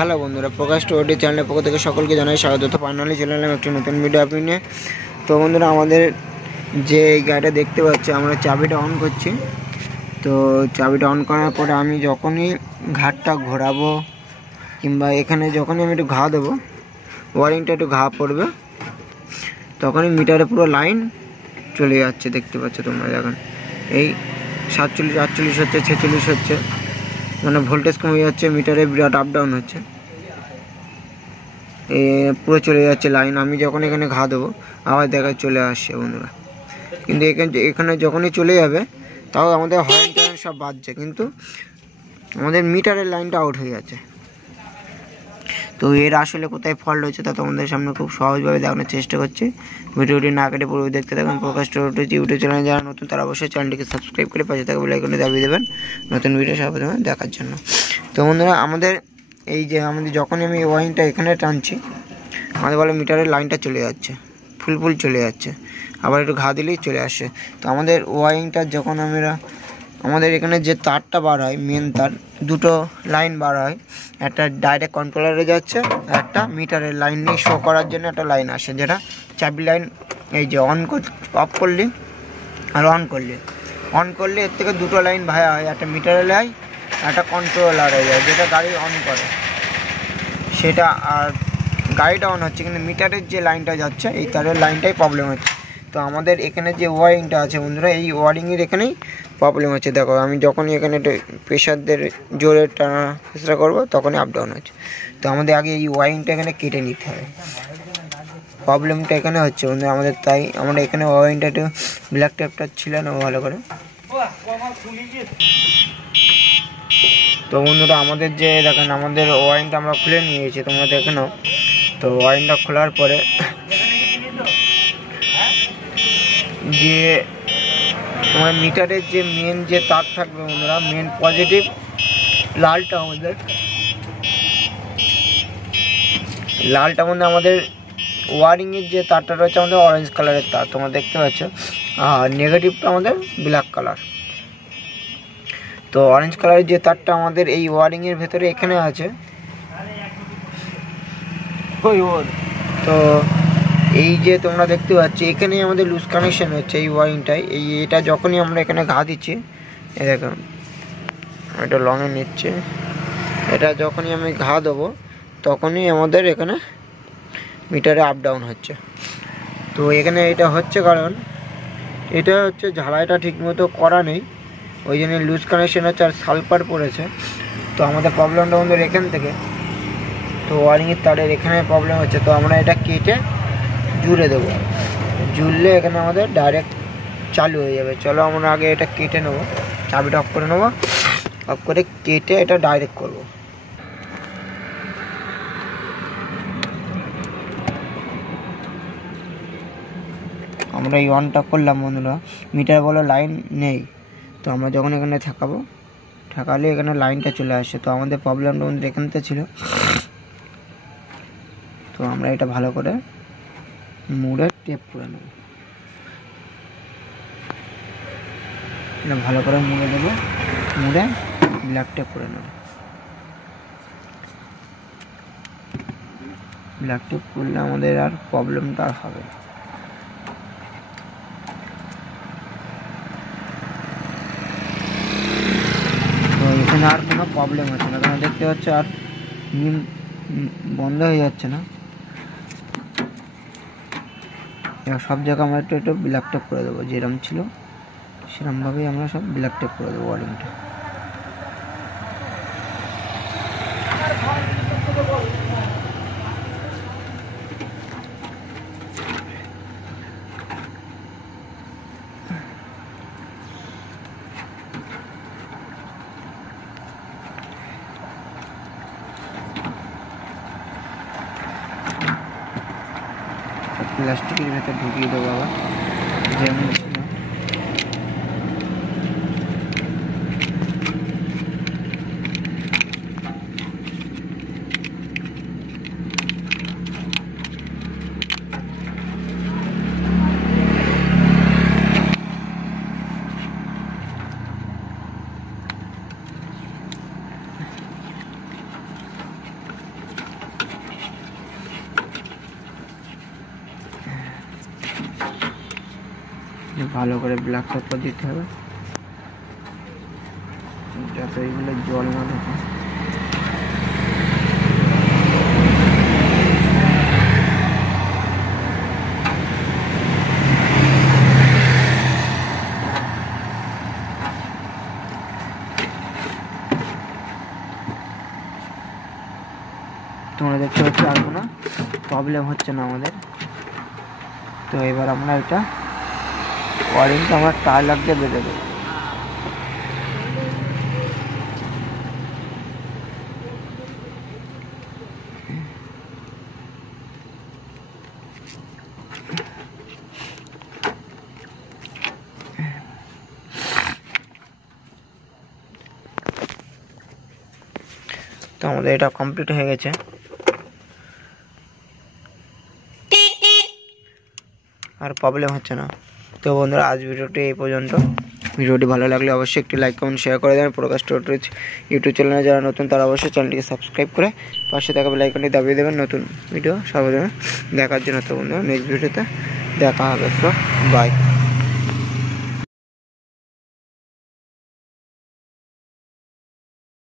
Hello বন্ধুরা, প্রকাশ twenty চ্যানেলের পক্ষ থেকে সকলকে জানাই স্বাগত। তো ফাইনালি চলে এলাম একটি নতুন ভিডিও আপনি নিয়ে। তো বন্ধুরা, আমাদের যে গাড়িটা দেখতে পাচ্ছি, আমরা চাবিটা অন করছি। তো চাবিটা অন করার পরে আমি যখনই ঘাটটা ঘোরাবো কিংবা এখানে যখনই আমি একটু ঘা দেবো, ওয়ারিংটা একটু ঘা পড়বে, তখনই মিটারে পুরো লাইন চলে যাচ্ছে। দেখতে পাচ্ছ তোমরা, দেখুন এই 47, 48 হচ্ছে, 46 হচ্ছে, মানে ভোল্টেজ কমে যাচ্ছে, মিটারে বিরাট আপ ডাউন হচ্ছে, পুরো চলে যাচ্ছে লাইন। আমি যখন এখানে ঘা দেবো আবার দেখা চলে আসছে বন্ধুরা। কিন্তু এখানে যখনই চলে যাবে তাও আমাদের হর্ন টর্ন সব বাজছে, কিন্তু আমাদের মিটারের লাইনটা আউট হয়ে যাচ্ছে। তো এর আসলে কোথায় ফল্ট হচ্ছে তা তোমাদের সামনে খুব সহজভাবে দেখানোর চেষ্টা করছি। ভিডিওটি না কেটে পুরো দেখতে থাকুন। প্রকাশ টোয়েন্টি ইউটিউব চ্যানেলে যারা নতুন তারা অবশ্যই চ্যানেলটিকে সাবস্ক্রাইব করে পাশে থাকা বেল আইকনে দাবিয়ে দেবেন নতুন ভিডিও সর্বপ্রথম দেখার জন্য। তো বন্ধুরা, আমাদের এই যে যখনই আমি ওয়ারিংটা এখানে টানছি, আমাদের বলে মিটারের লাইনটা চলে যাচ্ছে, ফুল চলে যাচ্ছে, আবার একটু ঘা দিলেই চলে আসে। তো আমাদের ওয়ারিংটা যখন আমাদের এখানে যে তারটা বার হয়, মেন তার দুটো লাইন বার হয়, একটা ডাইরেক্ট কন্ট্রোলারে যাচ্ছে, একটা মিটারের লাইন নিয়ে শো করার জন্য একটা লাইন আসে, যেটা চাবি লাইন। এই যে অফ করলে আর অন করলে এর থেকে দুটো লাইন ভায়া হয়, একটা মিটারে যায়, একটা কন্ট্রোলারে যায়, যেটা গাড়ি অন করে সেটা। আর গাড়িটা অন হচ্ছে, কিন্তু মিটারের যে লাইনটা যাচ্ছে এই তারের লাইনটাই প্রবলেম হচ্ছে। তো আমাদের এখানে যে ওয়ারিংটা আছে বন্ধুরা, এই ওয়ারিংয়ের এখানেই প্রবলেম হচ্ছে। দেখো, আমি যখনই এখানে প্রেশারদের জোরে টানা চেষ্টা করবো তখনই আপ ডাউন হচ্ছে। তো আমাদের আগে এই ওয়ারিংটা এখানে কেটে নিতে হবে, প্রবলেমটা এখানে হচ্ছে বন্ধুরা আমাদের। তাই আমরা এখানে ওয়ারিংটা একটু ব্ল্যাক টেপটা ছিল না ভালো করে। তো বন্ধুরা, আমাদের যে দেখেন আমাদের ওয়ারিংটা আমরা খুলে নিয়েছি, তোমরা দেখে নাও। তো ওয়ারিংটা খোলার পরে যে তোমার মিটারের যে মেন যে তার থাকবে বন্ধুরা, মেন পজিটিভ লালটা মধ্যে আমাদের ওয়ারিংয়ের যে তারটা রয়েছে আমাদের অরেঞ্জ কালারের তার, তোমরা দেখতে পাচ্ছ। আর নেগেটিভটা আমাদের ব্ল্যাক কালার। তো অরেঞ্জ কালারের যে তারটা আমাদের এই ওয়ারিংয়ের ভেতরে এখানে আছে। তো এই যে তোমরা দেখতে পাচ্ছ, এখানেই আমাদের লুজ কানেকশন হচ্ছে এই ওয়ারিংটাই। এটা যখনই আমরা এখানে ঘা দিচ্ছি, এই দেখুন এটা লংয়ে নিচ্ছে, এটা যখনই আমি ঘা দেবো তখনই আমাদের এখানে মিটারে আপ ডাউন হচ্ছে। তো এখানে এটা হচ্ছে কারণ এটা হচ্ছে ঝালাইটা ঠিকমতো করা নেই, ওই জন্য লুজ কানেকশন হচ্ছে, আর সালফার পড়েছে। তো আমাদের প্রবলেমটা আমাদের এখান থেকে, তো ওয়ারিংয়ের তারের এখানে প্রবলেম হচ্ছে। তো আমরা এটা কেটে জুড়ে দেবো, জুড়লে এখানে আমাদের ডাইরেক্ট চালু হয়ে যাবে। চলো আমরা আগে এটা কেটে নেবো, চাবিটা অফ করে নেবো, অফ করে কেটে এটা ডাইরেক্ট করবো। আমরা এই অনটা করলাম বন্ধুরা, মিটার বলে লাইন নেই। তো আমরা যখন এখানে ঠাকালে এখানে লাইনটা চলে আসে। তো আমাদের প্রবলেমটা বন্ধুরা এখানতে ছিল। তো আমরা এটা ভালো করে মুড়ে টেপ করে নেব, এটা ভালো করে মুড়ে দেবো, মুড়ে ব্ল্যাক টেপ করে নেব। ব্ল্যাক টেপ করলে আমাদের আর প্রবলেমটা আর হবে। তো এখানে আর কোনো প্রবলেম হচ্ছে না, তোমরা দেখতে পাচ্ছ, আর বন্ধ হয়ে যাচ্ছে না। এবার সব জায়গায় আমরা একটু ব্ল্যাক টেপ করে দেবো, যেরকম ছিল সেরকমভাবেই আমরা সব ব্ল্যাক টেপ করে দেবো ওয়ারিংটা। প্লাস্টিকের ভেতর ঢুকিয়ে দেবো আবার যেমন ছিল। ভালো করে ব্ল্যাক পেপার দিতে হবে যাতে এইগুলো জল না ঢোকে। তোমরা দেখতে পাচ্ছ আর কোনো প্রবলেম হচ্ছে না আমাদের। তো এবার আমরা এটা ওয়ারিংটা আমরা টায়ার লাগ দিয়ে বেঁধে দেবো। তো আমাদের এটা কমপ্লিট হয়ে গেছে। আর প্রবলেম হচ্ছে না। তো বন্ধুরা আজ ভিডিওটি এই পর্যন্ত। ভিডিওটি ভালো লাগলে অবশ্যই একটি লাইক কমেন্ট শেয়ার করে দেবেন। প্রকাশ টোটরিজ ইউটিউব চ্যানেলে যারা নতুন তারা অবশ্যই চ্যানেলটিকে সাবস্ক্রাইব করে পাশে থাকা বেল আইকনটি দাবিয়ে দেবেন নতুন ভিডিও সর্বদা দেখার জন্য। তো বন্ধুরা নেক্সট ভিডিওতে দেখা হবে। So by.